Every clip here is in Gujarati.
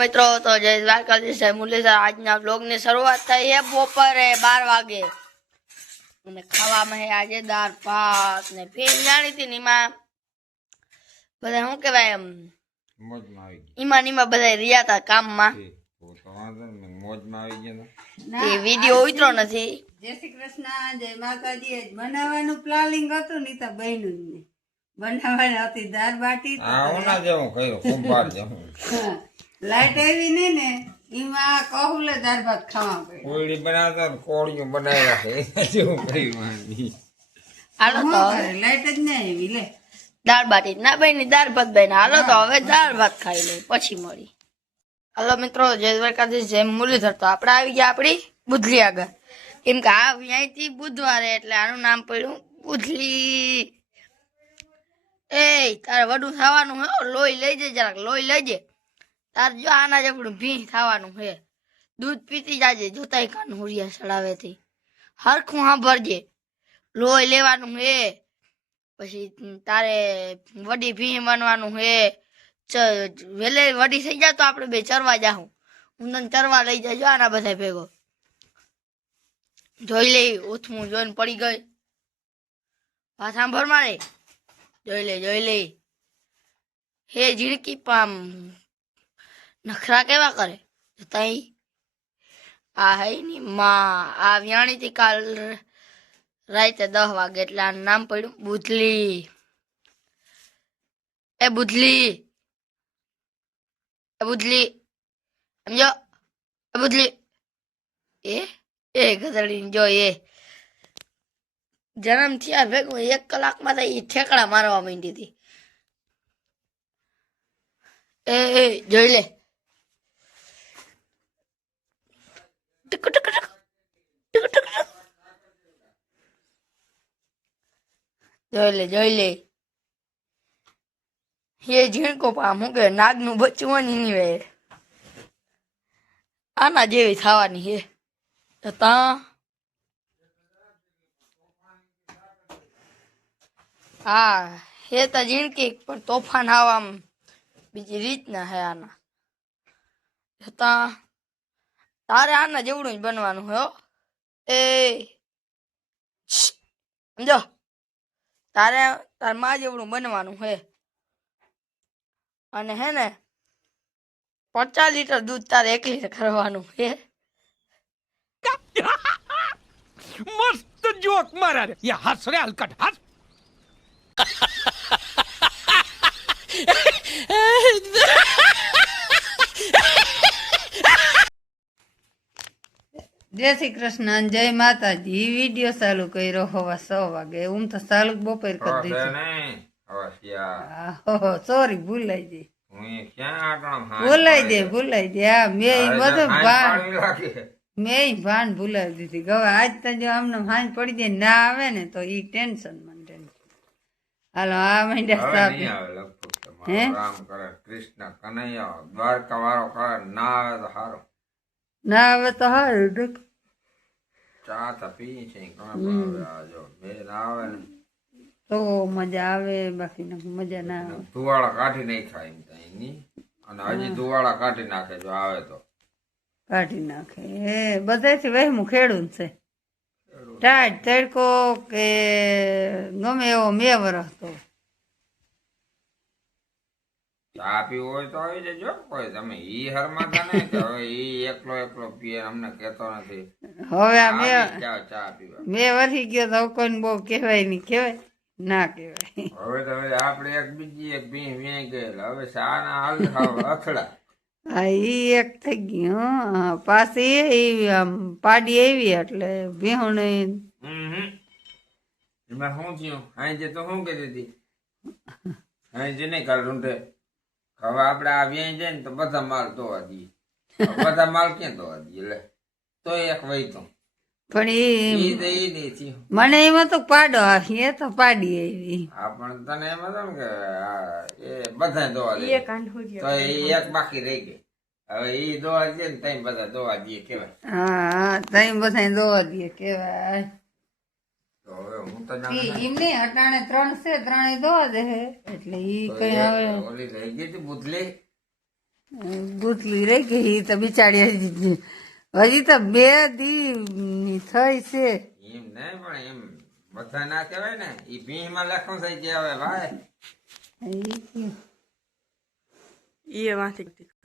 મિત્રો તો જય દ્વારકાધીશ સાહેબ મુરલીધર આજના બ્લોગની શરૂઆત થઈ છે બપોરે 12 વાગે અને ખાવામાં છે આજે દાળ ભાત ને ફીમ જાણી હતી ને એમાં બધા શું કહેવાય એમ ઈમાં બધા રહ્યા હતા કામમાં એ વિડીયો ઉતરો નથી. જય શ્રી કૃષ્ણ, જય માતાજી. બનાવવાનું પ્લાનિંગ હતું ને તો બહેનું ને બનાવવાની હતી દાળ બાટી. લાઈટ આવી નહીં ને એમાં કહુલે દાળ ભાત ખાવા પડે. કોળી બનાવતા કોળીઓ બનાવ્યા છે. હાલો તો લાઈટ જ નહીં આવી લે દાળ બાટી ના બની દાળ ભાત બની. હાલો તો હવે દાળ ભાત ખાઈ લઈ પછી મળી. હાલો મિત્રો જય દ્વારકાધીશ જય મુરલીધર. તો આપણે આવી ગયા આપણી બુધલી આગળ, કેમ કે આ અહીંયાથી બુધવારે એટલે આનું નામ પડ્યું બુધલી. એ તારે વડું થવાનું હે, લોહી લઈ જાય જરાક લોહી લઈ જાય. તાર જો આના જેવડું ભી થવાનું હે. દૂધ પીતી જાજે જોતાય કાન હુરિયા ચડાવેથી હરખું સાંભળજે. લોહી લેવાનું હે, પછી તારે વડી ભી બનવાનું હે. વેલે વડી થઈ જાય તો આપણે બે ચરવા જાઉં. હું તને ચરવા લઈ જાજો આના બધા ભેગો. જોઈ લઈ ઓથમું જોઈને પડી ગઈ. વાત સાંભળ મારે, જોઈ લે હે ઝીણકી પામ નખરા કેવા કરે તઈ. આ હે ની માં આ વ્યાણી થી કાલ રાતે 10 વાગે એટલે આનું નામ પડ્યું બુધલી. એ બુધલી સમજો, એ બુધલી એ ગધડી જો એ જન્મ થયા ભેગું 1 કલાકમાં તો એ ઠેકડા મારવા માંડી હતી. એ જોઈ લે જોઈ લે એ ઝીણકો પામ હું કે નાગનું બચ્ચું હોય ને એની વે આના જેવી થવાની હે. તો તા હા હે તો ઝીણકી પણ તોફાન આવામ બીજી રીત ના હે આના. તા તારે આના જેવડું જ બનવાનું હે. એ સમજો, તાર માં જેવડું બનવાનું હે. અને હે ને 50 લીટર દૂધ તારે 1 લીટર કરવાનું હે. मस्त जोक मारा रे ये हंस रे हलकट हंस જય શ્રી કૃષ્ણ, જય માતાજી. વિડીયો ચાલુ કર્યો હવા 6 વાગે. હું તો ચાલુ બપોર કરી દીધું. સોરી ભૂલાઈ ગઈ. ભૂલાઈ દે હા મેં બધું ભાન ભૂલાવી દીધી. હવે આજ તો જો આમને હાંજ પડી જાય ના આવે ને તો ઈ ટેન્શન મને. હાલો આ માંડ્યા હે કૃષ્ણ કનૈયા દ્વારકા વાળો કરે ના આવે તો સારો. ના આવે તો સારું. ચા તો પી છે બે ના આવે ને તો મજા આવે, બાકી મજા ના આવે. ધુવાળા કાઢી નહીં ખાય એમ તઈ અને હજી ધુવાળા કાઢી નાખે જો આવે તો કાઢી નાખે. બધાથી વહેમું ખેડૂત છે. ટાઢ તડકો કે ગમે એવો મેં વરસ તો ચા પીવું હોય તો આવી જજો. કોઈ તમે ઈ હરમાતા નહીં કે હવે ઈ એકલો પીએ અમને કેતો નથી. હવે આ ચા પીવા મેં વરી ગયો તો કોઈને બહુ કહેવાય નહીં. કહેવાય ના કહેવાય. હવે તો આપડે એક બીજી એક ભી વ્યાઈ ગયેલા હવે ચા ના હાલ અથડા. હા ઈ એક થઈ ગયું. પાછી એવી આમ પાડી આવી એટલે ભેહું નહીં. એમાં શું થયું હાઈ તો શું કહેતી હતી હાઈ જે નહીં કાલ રૂંઢે. હવે આપડે આ વ્યાઈ જાય ને તો બધા માલ ધોવા દઈએ. બધા માલ ક્યાં ધોવા દઈએ લે તો એક વહી તો પણ ઈ નહીં થયું. મને એમાં તો પાડો આવી એ તો પાડી આવી. હા પણ તને એમ હતો ને કે એ બધા ધોવા દે તો એ એક બાકી રહી ગઈ. હવે ઈ ધોવા દે ને તઈ બધા ધોવા દઈએ કેવાય. હા તઈ બધા દોવા દે કેવાય. તો હવે હું તો એમને અટાણે 3 છે 3 દોવા દે એટલે ઈ કઈ હવે ઓલી રહી ગઈ હતી બુધલી ગુથલી રહી ગઈ ઈ તો બિચારી હજી તો 2 દી થઈ છે. એમ નહીં પણ એમ બધા ના કહેવાય ને ઈ ભીમાં લખું થઈ ગયા હવે ભાઈ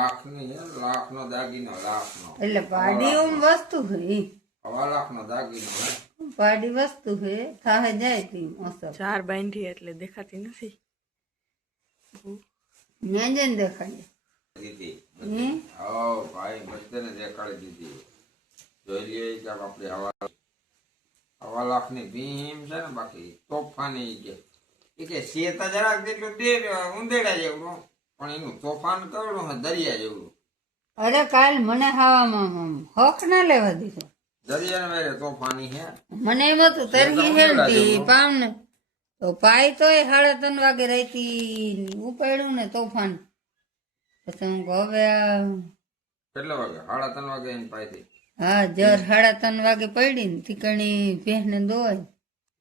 લાખની હે, લાખનો દાગીનો લાખનો એટલે પાડી વસ્તુ છે ઈ. 1.5 લાખનો દાગીનો હે પાડી વસ્તુ છે થાહે જાય તી મોસમ ચાર બાંધી એટલે દેખાતી નથી. ન્યાંજન દેખાય દીધી હમ? હો ભાઈ બધાને દેખાડી દીધી. જોઈ લઈએ કે આપણે 1.5 લાખની ભીમ છે ને બાકી તોફાની કે શેતા જરાક જેટલું દે ઉંદેડા જેવડું પણ એનું તોફાન કેવડું હે દરિયા જેવડું. અરે કાલ મને ખાવામાં હક ના લેવા દીધો. દરિયા મેરે તોફાની હે. મને એમ હતું તરગી હેલતી પામને તો પાઈ તોય 3:30 વાગે રહેતી ઉપાડ્યું ને તોફાન. પછી હું કહું હવે કેટલા વાગે 3:30 વાગે એને પાઈથી હા જર 3:30 વાગે પડી ને તીકણી ભેંસને દોય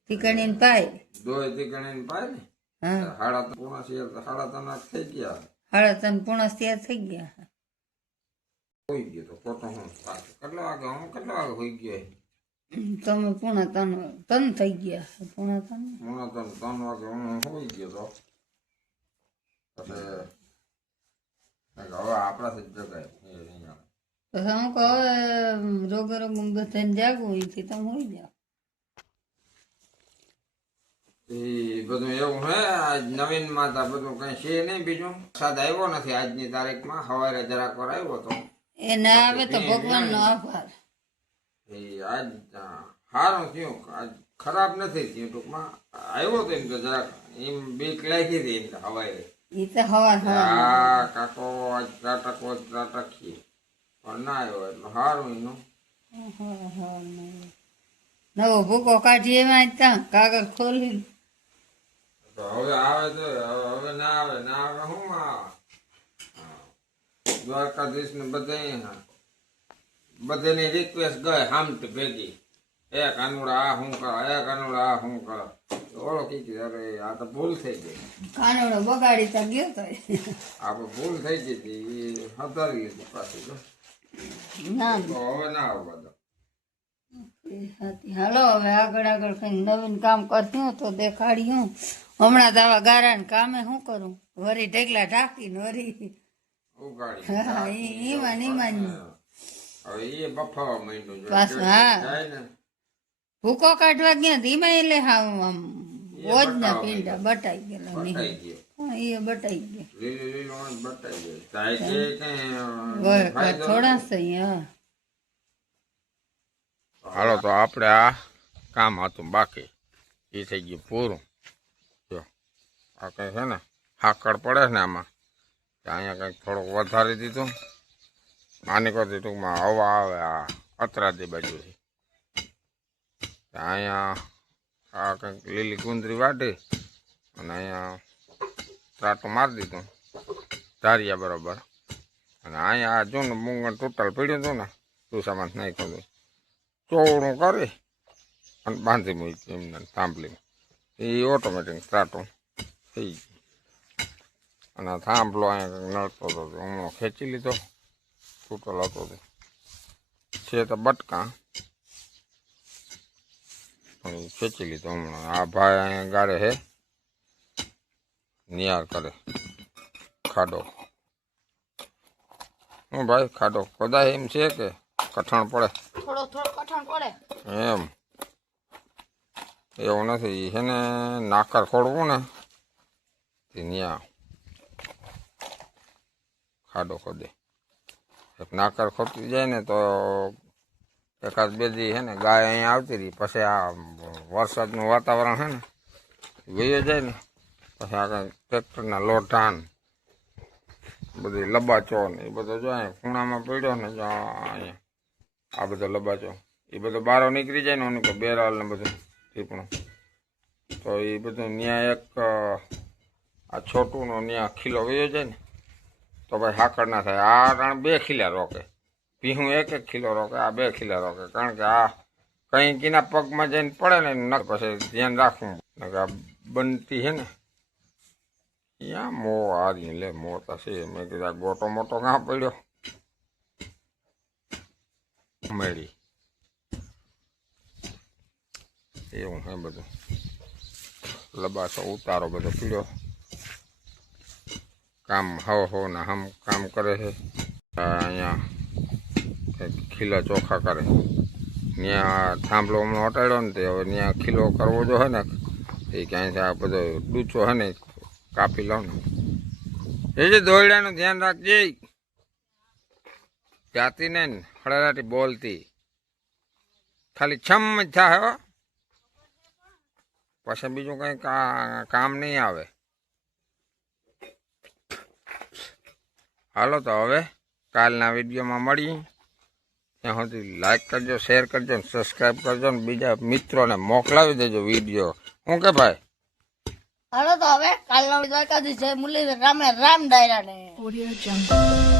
તીકણી ને પાય દોય તીકણી પાય ને હા 3:30 પૂણા છે 3:30 થઈ ગયા 3:30 પૂણા તૈયાર થઈ ગયા. હોઈ ગયો તો ખોટો હું કેટલા વાગે હું કેટલા વાગે હોઈ ગયો તમે પૂણા 3 થઈ ગયા પૂણા 3 પૂણા 3 વાગે હું હોઈ ગયો તો પછી હવે આપણાથી જ જગાય એ નહીં આવે. પછી હું કહું હવે રોગે બધાને જાગવું એથી તમે હોઈ જાઓ. એ બધું એવું હે આજ નવીન માં તો બધું કઈ છે નહીં બીજું. વરસાદ આવ્યો નથી આજની તારીખમાં. સવારે જરાક વાર આવ્યો તો એ ના આવે તો ભગવાન નો આભાર. એ આજ સારું થયું આજ ખરાબ નથી થયું ટૂંકમાં. આવ્યો તો એમ તો જરાક એમ બીક લાગી હતી એમ તો હવારે એ તો હવા આ કાકો આજ ત્રાટકીએ પણ ના આવ્યો એટલે સારું એનું. નવો ભૂકો કાઢી એમાં ત્યાં કાગળ ખોલી તો હવે આવે તો હવે ના આવે શું આવે. દ્વારકાધીશ ને બધાની રિક્વેસ્ટ ગઈ હામટી ભેગી. એક અનુડા આ શું કરો એક અનુડા આ શું કરો ઓળો કીધી અરે આ તો ભૂલ થઈ ગઈ. કાનોડો બગાડી તો ગયો તો આપણે ભૂલ થઈ ગઈ હતી એ હતારી લીધી પાછી તો ના હવે ના આવે બધા. હાલો હવે આગળ કઈ નવીન કામ કરશું તો દેખાડ્યું. હમણાં તો આવા ગારાને કામે શું કરું વરી ઢેકલા ઢાંકીને વરી ઉગાડી હા ઈમાન હવે એ બફાવા માંડ્યું જો પાછું હા જાય ને ભૂકો કાઢવા ગયા ધીમા એટલે હાવ આમ ઓજના પીંડા બટાઈ ગયેલા બટાઈ ગયો એ બટાઈ ગયા લીલું લીલું બટાઈ ગયો જાય છે કઈ થોડા સહી હા. હાલો તો આપણે આ કામ હતું બાકી એ થઈ ગયું પૂરું. જો આ કંઈ છે ને હાકડ પડે ને આમાં અહીંયા કંઈક થોડુંક વધારી દીધું. આની કરતી ટૂંકમાં હવા આવે આ અત્રાદી બાજુથી અહીંયા આ કંઈક લીલી ગુંદરી વાટી અને અહીંયા ત્રાટું મારી દીધું ધારિયા બરાબર. અને અહીંયા આ જો ને મૂંગણ ટોટલ પીડ્યું હતું ને તું સામાન નાખ્યું હતું ચોવડું કરી અને બાંધી મૂકી એમને થાંભલી એ ઓટોમેટિક ત્રાટું થઈ ગયું. અને થાંભલો અહીંયા નડતો હતો હું ખેંચી લીધો તૂટલ હતો છે તો બટકા ખેંચી લીધો હમણાં. આ ભાઈ અહીંયા ગારે હે નિયાર કરે ખાડો. હું ભાઈ ખાડો કદાચ એમ છે કે કઠણ પડે થોડો કઠણ પડે એમ એવું નથી છે ને નાકર ખોડવું ને ત્યાં ખાડો ખોદે. એક નાકર ખોટી જાય ને તો એકાદ બે દી છે ને ગાય અહીંયા આવતી રહી પછી આ વરસાદનું વાતાવરણ છે ને વયો જાય ને પછી આ કંઈ ટ્રેક્ટરના લોઢાન બધી લબાચો ને એ બધો જો અહીંયા ખૂણામાં પડ્યો ને જો અહીંયા આ બધો લબાચો એ બધો બારો નીકળી જાય ને ઓની કોઈ બેરાલ ને બધું ટીપણું તો એ બધું ત્યાં એક આ છોટુંનો ત્યાં ખીલો વયો જાય ને તો ભાઈ હાકડ ના થાય. આ કારણ 2 ખીલા રોકે ભીહું 1 ખીલો રોકે આ 2 ખીલા રોકે કારણ કે આ કંઈ કીના પગમાં જઈને પડે ને ન પછી ધ્યાન રાખવું કે આ બનતી છે ને યા મો આરી લે મોતા છે મેં કીધું આ ગોટો મોટો કાં પડ્યો મળી એવું હે બધું લબાસો ઉતારો બધો પીડ્યો કામ હો ને હમ કામ કરે છે અહીંયા કંઈક ખીલા ચોખા કરે ત્યાં થાંભલો હમણાં હટાડ્યો ને તે હવે ત્યાં ખીલો કરવો જો હે ને એ ક્યાંય આ બધો ડૂચો હે ને કાપી લઉં ને એ જે દોયડાનું ધ્યાન રાખજે જાતી ને હળરાટી બોલતી ખાલી છમ જ થાય હો પછી બીજું કંઈ કામ નહીં આવે હાલો તો હવે કાલના વિડીયોમાં મળીએ ત્યાં સુધી લાઈક કરજો શેર કરજો ને સબસ્ક્રાઈબ કરજો ને બીજા મિત્રોને મોકલાવી દેજો વિડીયો શું કે ભાઈ હાલો તો હવે કાલનો દ્વારકાધીશ જય મુરલીધર રામે રામ ડાયરા ને Audio Jungle.